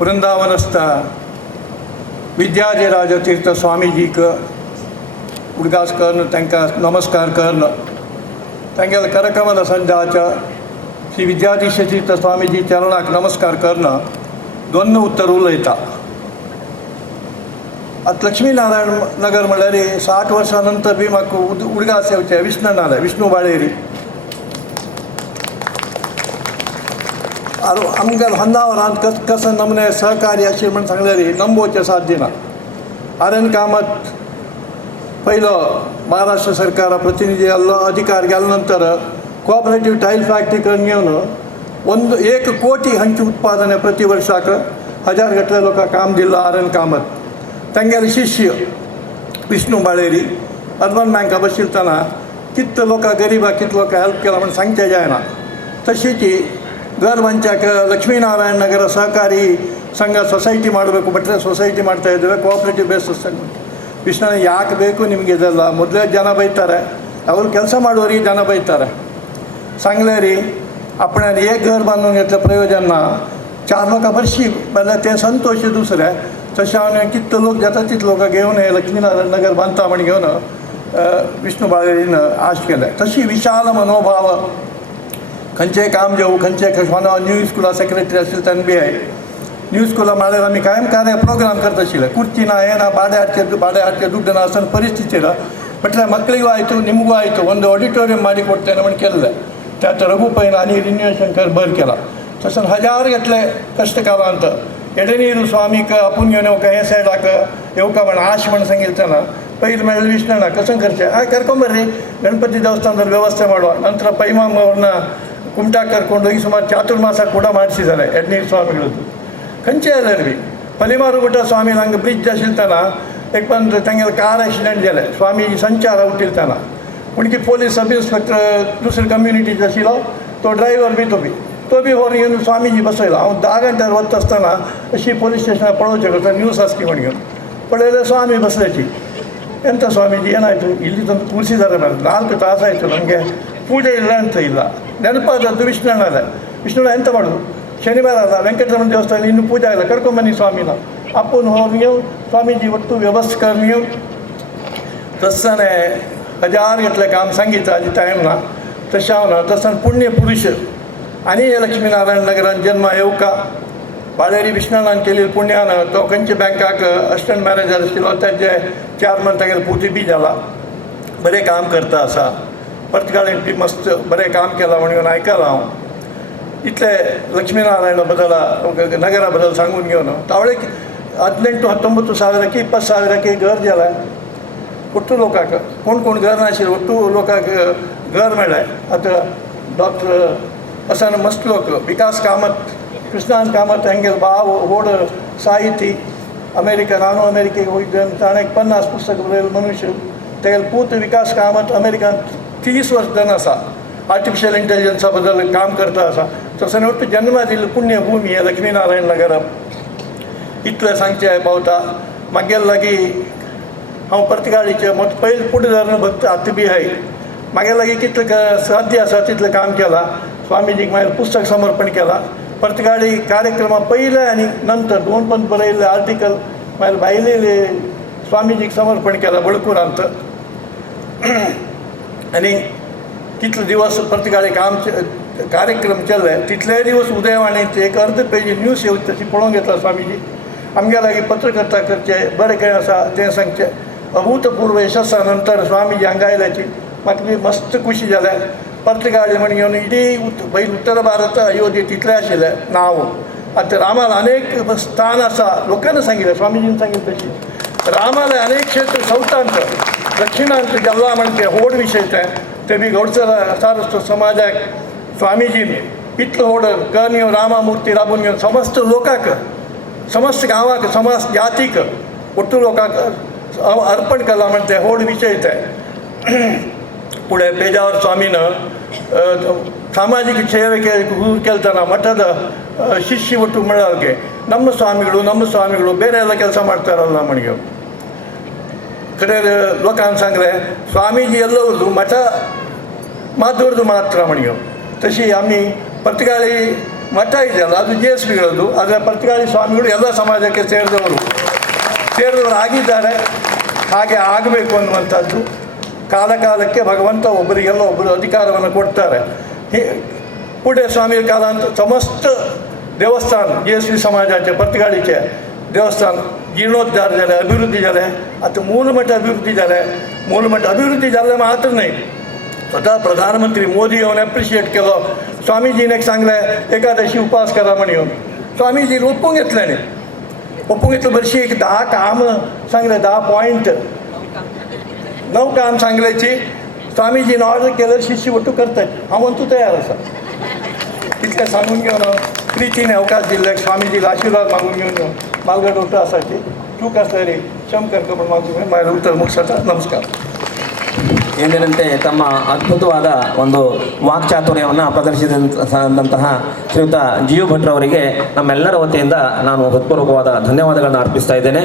वृंदावनस्थ विद्याजीराज तीर्थ स्वामीजीक उडगास करून तांकां नमस्कार करून तांगेले करकमल संजाच्या श्री विद्याधीश तीर्थ स्वामीजी चरणाक नमस्कार करून दोन उत्तर उलयता. आतां लक्ष्मीनारायण नगर म्हळ्यार 60 वर्सां नंतर बी म्हाका उडगास येवचें विष्णू नाल्यार विष्णू बाळेरी आमच्या होन्नावरांत कसं नमने सहकार्य आशिल्लें म्हण सांगल्यार नंबोवचें साध्य ना. आर्यन कामत पयलो महाराष्ट्र सरकारा प्रतिनिधी जाल्लो अधिकार गेल्या नंतर कोऑपरेटिव्ह टायल फॅक्टरी करून घेवन 1 कोटी हंची उत्पादने प्रति वर्साक 1000 गटले लोकांक काम दिल्लो आर्यन कामत. तांगेले शिष्य विष्णू बाळेरी अर्बन बँका बशिल्तना कितले लोकांक गरिबाक कितले लोकांक हेल्प केला म्हण सांगचें जायना. तशीच घर बांदच्याक लक्ष्मीनारायण नगर सहकारी ಸಂಘ ಸೊಸೈಟಿ ಮಾಡಬೇಕು, ಬಟ್ಟೆ ಸೊಸೈಟಿ ಮಾಡ್ತಾ ಇದ್ದೇವೆ ಕೋಆಪರೇಟಿವ್ ಬೇಸಿಸ್ ಅಂತ. ವಿಷ್ಣು ಯಾಕೆ ಬೇಕು ನಿಮಗೆ ಇದೆಲ್ಲ? ಮೊದಲೇ ಜನ ಬೈತಾರೆ, ಅವರು ಕೆಲಸ ಮಾಡುವವರಿಗೆ ಜನ ಬೈತಾರೆ. सांगले री आपण एक घर बांधून घेतलं प्रयोजन ना, 4 लोकां बरशी जाल्यार ते संतोश दुसरे. तशें हांवें कितले लोक जाता तितले लोकां घेवन हे लक्ष्मीनारायण नगर बांदता म्हण घेवन विष्णू बाळेरीन आश केले. तशी विशाल मनोभाव खंयचेंय काम जेवं खंयचें न्यू स्कुला सेक्रेटरी आशिल्ले तेन्ना बी न्यू स्कुला म्हळ्यार आमी कायम कार्य प्रोग्राम करता आशिल्ले. कुर्ची ना, हे ना, भाडे हाडचे ದುಡ್ಡು ना आसन ಪರಿಸ್ಥಿತಿ ಬಟ್ಲೆ ಮಕ್ಕಳಿಗೂ ಆಯಿತು ನಿಮಗೂ ಆಯಿತು, ಒಂದು ಆಡಿಟೋರಿಯಂ ಮಾಡಿ ಕೊಡ್ತೇನೆ म्हण केल्ले. त्यात रघुपैन आणि रिन्यूएशन भर केला. तसं 1000 घेतले कष्टकालांत एडेनीरू स्वामीक आपूण घेवन येवका, हे सायडाक येवका म्हण आश म्हण सांगितलं. पयलीं मेळ्ळें विष्णुना कसं करचें, ಕರ್ಕೊಂಬರ್ರಿ ಗಣಪತಿ ದೇವಸ್ಥಾನದಲ್ಲಿ ವ್ಯವಸ್ಥೆ ಮಾಡುವ. ನಂತರ ಪೈಮಾಮ್ ಅವ್ರನ್ನ ಕುಮಟಾಕ್ ಕರ್ಕೊಂಡು ಹೋಗಿ ಸುಮಾರು ಚಾತುರ್ಮಾಸ ಕೂಡ ಮಾಡಿಸಿದ್ದಾರೆ ಎಡ್ನೀರು ಸ್ವಾಮಿಗಳದ್ದು. खंयचे जाल्यार बी पलिमारुगुट्ಟ स्वामी हांगा ब्रिज आशिल्ताना एक बंद तांगेले कार एक्सिडेंट जालें. स्वामी संचार उठिल्ताना पूण की पोलीस सब इन्स्पेक्टर दुसरे कम्युनिटीचे आशिल्लो तो ड्रायव्हर बी तो बी व्हरून घेवन स्वामीजी बसयलो. हांव 10 गंटेर वता आसतना अशी पोलीस स्टेशनार पळोवचें करता न्यूज आसली म्हण घेवन पळयलें स्वामी बसल्याची. ಎಂತ ಸ್ವಾಮೀಜಿ ಏನಾಯಿತು? ಇಲ್ಲಿ ತಂದು ಕೂರಿಸಿದ್ದಾರೆ ಮೇಡಮ್, 4 ತಾಸು ಆಯಿತು ನನಗೆ ಪೂಜೆ ಇಲ್ಲ ಅಂತ ಇಲ್ಲ. ನೆನಪಾದದ್ದು ವಿಷ್ಣುಣ್ಣಲ್ಲ. ವಿಷ್ಣುಣ್ಣ ಎಂತ ಮಾಡೋದು, ಶನಿವಾರ ಅಲ್ಲ ವೆಂಕಟರಮಣ ದೇವಸ್ಥಾನ ಇನ್ನೂ ಪೂಜೆ ಇಲ್ಲ, ಕರ್ಕೊಂಬನ್ನಿ ಸ್ವಾಮಿನ. आपण होऊन स्वामीजी वस्तू व्यवस्था करणी तसं 1000 घेतलं काम सांगितलं आधी टाईम ना. तशा ना तसं पुण्य पुरुष आणि लक्ष्मीनारायण नगरात जन्म येऊ का बाळेरी विष्णानान केलेलं पुण्यानं तो खंयच्या बँकाक असिस्टंट मॅनेजर आशिल्लो, त्याचे चेअरमन तागेले पुती बी जाला. बरें काम करता असा. परतगाळेन बी मस्त बरें काम केलां म्हणून आयकलां हांव. इतले लक्ष्मीनारायण बद्दल नगरा बद्दल सांगून घेवन तावळे 18-19 ಸಾವಿರಕ್ಕೆ 20 ಸಾವಿರಕ್ಕೆ घर जाला. ಒಟ್ಟು लोकांक कोण घर नाशिल्ले ಒಟ್ಟು लोकांक घर मेळ्ळें. आतां डॉक्टर असान मस्त लोक विकास कामत कृष्णान कामत हांगेलो भाव व्हड साहिती अमेरिका नानो अमेरिकेक वयल्यान ताणें 50 पुस्तकां बरयलें मनुश्य. तेगेलो पूत विकास कामत अमेरिकान 30 वर्स जावन आसा. आर्टिफिशियल इंटेलिजन्सा बद्दल काम करता आसा. तसं ಒಟ್ಟು जन्म दिल्ली पुण्यभूमी लक्ष्मीनारायण नगर. इतलें सांगचें पावता. मागेल लागीं हांव पर्तगाळीचें मत पयलीं पुढे धरण भक्त आतां बी हाय. मागेल लागीं कितलें साध्य आसा तितलें काम केलां. स्वामीजीक मागीर पुस्तक समर्पण केलां. पर्तगाळी कार्यक्रमा पयले आनी नंतर 2 पंत बरयल्ले आर्टिकल मागीर भायले स्वामीजीक समर्पण केलां बळकुरांत. आनी कितले दिवस पर्तगाळी काम कार्यक्रम केल्ले तितले दिवस उदयवाणीचे एक अर्ध पेजी न्यूज येवची तशी पळोवंक घेतला स्वामीजी. आमगे लागीं पत्रकर्ता करचे बरें कितें आसा तें सांगचें. अभूतपूर्व यशस्सा नंतर स्वामीजी हांगा आयल्याची म्हाका बी मस्त खुशी जाल्या. पर्तगाळी म्हण घेवन इडी पयलीं उत्तर भारत अयोध्ये तितलें आशिल्लें नांव. आतां रामाला अनेक स्थान आसा. लोकांनी सांगिल्लें स्वामीजीन सांगिल्लें तशी रामाला अनेक क्षेत्र सौतांत दक्षिणांत गेल्ला म्हण तें व्हड विशय ते बी गौडसर सारस्व समाजाक स्वामीजीन इतलो व्हड करून घेवन रामामुर्ती राबून घेवन समस्त लोकांक समस्त गांवाक समस्त जातीक ಒಟ್ಟು लोकांक अर्पण केला म्हण तें व्हड विशय ते. पुढे पेजावर स्वामीन ಸಾಮಾಜಿಕ ಸೇವೆ ಕೇಳ್ತಾನೆ. ಮಠದ ಶಿಷ್ಯ ಒಟ್ಟು ಮಾಡೋಕ್ಕೆ ನಮ್ಮ ಸ್ವಾಮಿಗಳು ಬೇರೆ ಎಲ್ಲ ಕೆಲಸ ಮಾಡ್ತಾರಲ್ಲ ಮಣಿಗೆ ಕಡೆ लोकांक सांगले स्वामीजी ಎಲ್ಲರದು ಮಠ ಮಾಧುರದು ಮಾತ್ರ मणियो. तशी आमी पर्तगाळी ಮಠ ಇದೆಯಲ್ಲ ಅದು JSBಗಳದ್ದು, ಅದರ ಪತ್ರಿಕಾಳಿ ಸ್ವಾಮಿಗಳು ಎಲ್ಲ ಸಮಾಜಕ್ಕೆ ಸೇರಿದವರು ಆಗಿದ್ದಾರೆ. ಹಾಗೆ ಆಗಬೇಕು ಅನ್ನುವಂಥದ್ದು ಕಾಲಕ್ಕೆ ಭಗವಂತ ಒಬ್ಬರಿಗೆಲ್ಲ ಒಬ್ಬರು ಅಧಿಕಾರವನ್ನು ಕೊಡ್ತಾರೆ. पुढे स्वामी कालांत समस्त देवस्थान JSB समाजाचे पत्रकाळीचे देवस्थान जीर्णोद्धार झाले, अभिवृद्धी झाले. आता मूलमठ अभिवृद्धी झाले. मूलमठ अभिवृद्धी झाले मात्र नाही, स्वतः प्रधानमंत्री मोदी येऊन ॲप्रिशिएट केलं. स्वामीजीने एक सांगलं एकादशी उपवास करा म्हणे. येऊन स्वामीजी ओपून घेतलं नाही, ओपून घेतलं. वर्षी एक 10 काम सांगले, 10 पॉईंट 9 काम सांगल्याची स्वामीजीने ऑर्डर केलं. शिष्य वटू करतात. हा म्हणतो तयार असा इतकं सांगून घेऊन प्रीतीने अवकाश दिला. स्वामीजीला आशीर्वाद मागून घेऊन मालगड होतं असायची चूक असणारी ಶಂಕರ್ ಕಬಲ್ ಮಾಧ್ಯಮ ಮಾಯ ಉತ್ತರ ಮುಗಿಸೋಣ. ನಮಸ್ಕಾರ. ಎಂದಿನಂತೆ ತಮ್ಮ ಅದ್ಭುತವಾದ ಒಂದು ವಾಕ್ಚಾತುರ್ಯವನ್ನು ಪ್ರದರ್ಶಿಸಿದಂತಹ ಶ್ರೀಯುತ ಜಿ ಯು ಭಟ್ರವರಿಗೆ ನಮ್ಮೆಲ್ಲರ ವತಿಯಿಂದ ನಾನು ಹೃತ್ಪೂರ್ವಕವಾದ ಧನ್ಯವಾದಗಳನ್ನು ಅರ್ಪಿಸ್ತಾ ಇದ್ದೇನೆ.